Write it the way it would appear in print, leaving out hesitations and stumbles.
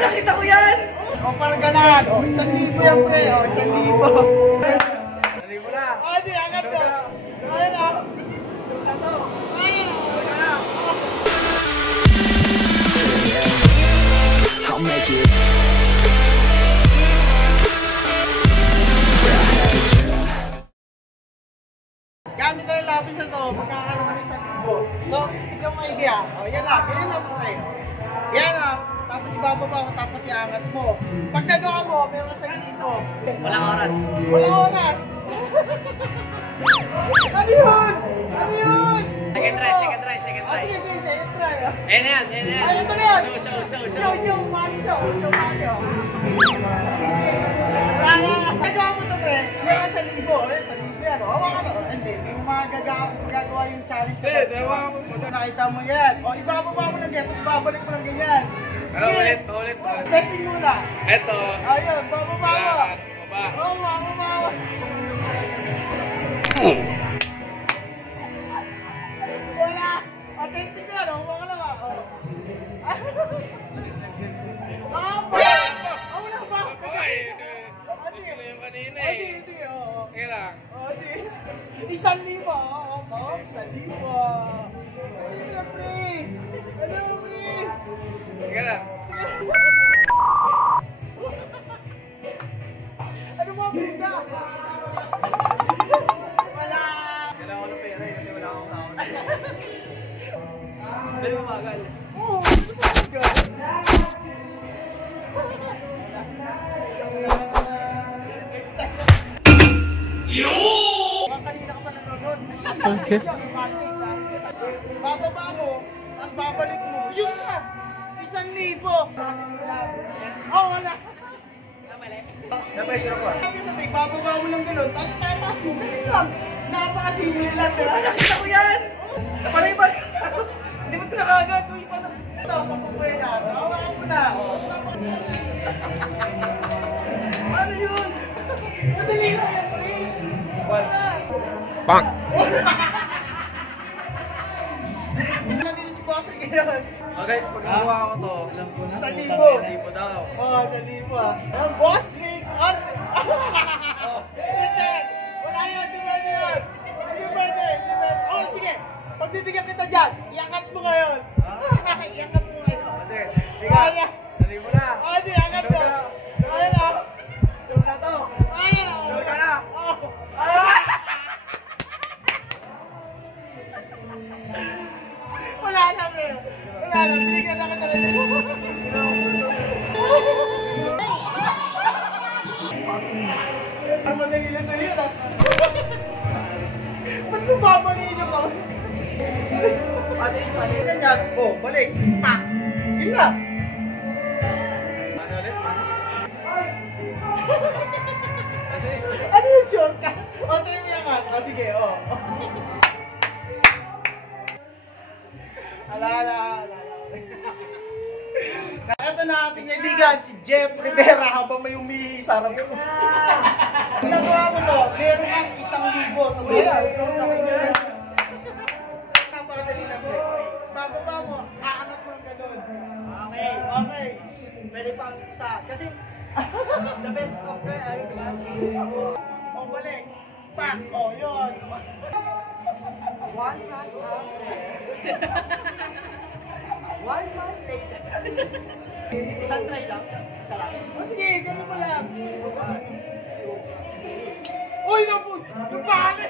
nakita ko yan! O, parang ganan. O, 1,000 yan, pre. O, 1,000. 1,000 na. O, sige, agad ka. Ayan o. Ito. Ayan o. I'll make it. Gamit na yung lapis na to, magkakaroon ka ng 1,000. So, tignan mo idea. O, yan na. Ganyan na po tayo. Yan na. Tapos ibababa mo, tapos iangat mo. Pag nagawa mo, meron sa liso. Walang oras. Walang oras. Ano yun? Ano yun? Second try. Sige, second try. Ayan na yan. Ay, ito na yan. Show. Mario. Nagawa mo ito, pre. Meron sa libo. Ayan, sa libo yan. Hawakan na. Hindi, yung mga gagawa yung challenge ko. Nakita mo yan. O, ibababa mo lang yan, tapos babalik mo lang ganyan. Ulit. Testing muna. Eto. Ayun, bababa mo. Bababa. Wala. Testing ko yan. Huwag ka lang. Wala ba? Gusto mo yung kanina Sige. Okay lang. Sige. 1,000. 1,000. Ayun, pre. Sige lang. Ano mo, Brenda? Wala. Kailangan ko ng pera kasi wala akong taon. Dali mo magal. Oo, magal. Next time. Kanina ka pa nanonood. Okay. Bababa mo, tapos babalik mo. Yun na! 1,000. Oh, wala. Na-pressure ako. Bababa mo lang gano'n, tapos tataas mo. Ganun lang. Napakasimple lang. Nakita ko yan! Panay ba? Hindi mo ito nakagad. Ito, papapuenas. Hawakan mo na. Ano yun? Madali lang yan, pre. Punch. Bang! Nandito si Boss ngayon. Guys, pag nakuha ko to, alam ko na. 1,000. daw. Oo, 1,000 ah. Boss, make on. Hindi. Wala yan, di pwede yan. Hindi pwede. Oh, sige. Pagbibigyan kita dyan, iangat mo ngayon. Iangat mo ngayon. Tiga. Dali mo na. Oh, sige, iangat mo. Ayan o. Show na to. Ayan o. Show ka na. Wala na, pre. Wala na, binigyan na kita rin. Ang madali na sa'yo na. Ba't mo babaliin yung kamay? Palit. Ganyan. Oh, balik. Pak! Yun na. Ano ulit? Ano yung shortcut? O, try mo yung kat. O, sige, o. Ala. Ito na ating kaibigan, si Jeff Rivera, habang may umihi sa harap ko. Nagawa mo to, meron kang 1,000. Napakadali lang, pre. Bababa mo, aangat mo lang ganun. Okay. Pwede pang isa. Kasi, the best of the o, balik. Pak! O, yun. 1 month after. 1 month later. Isang try lang. Isa lang. O, sige, ganun mo lang. 1, 2, 3. Uy, napun! Napakali!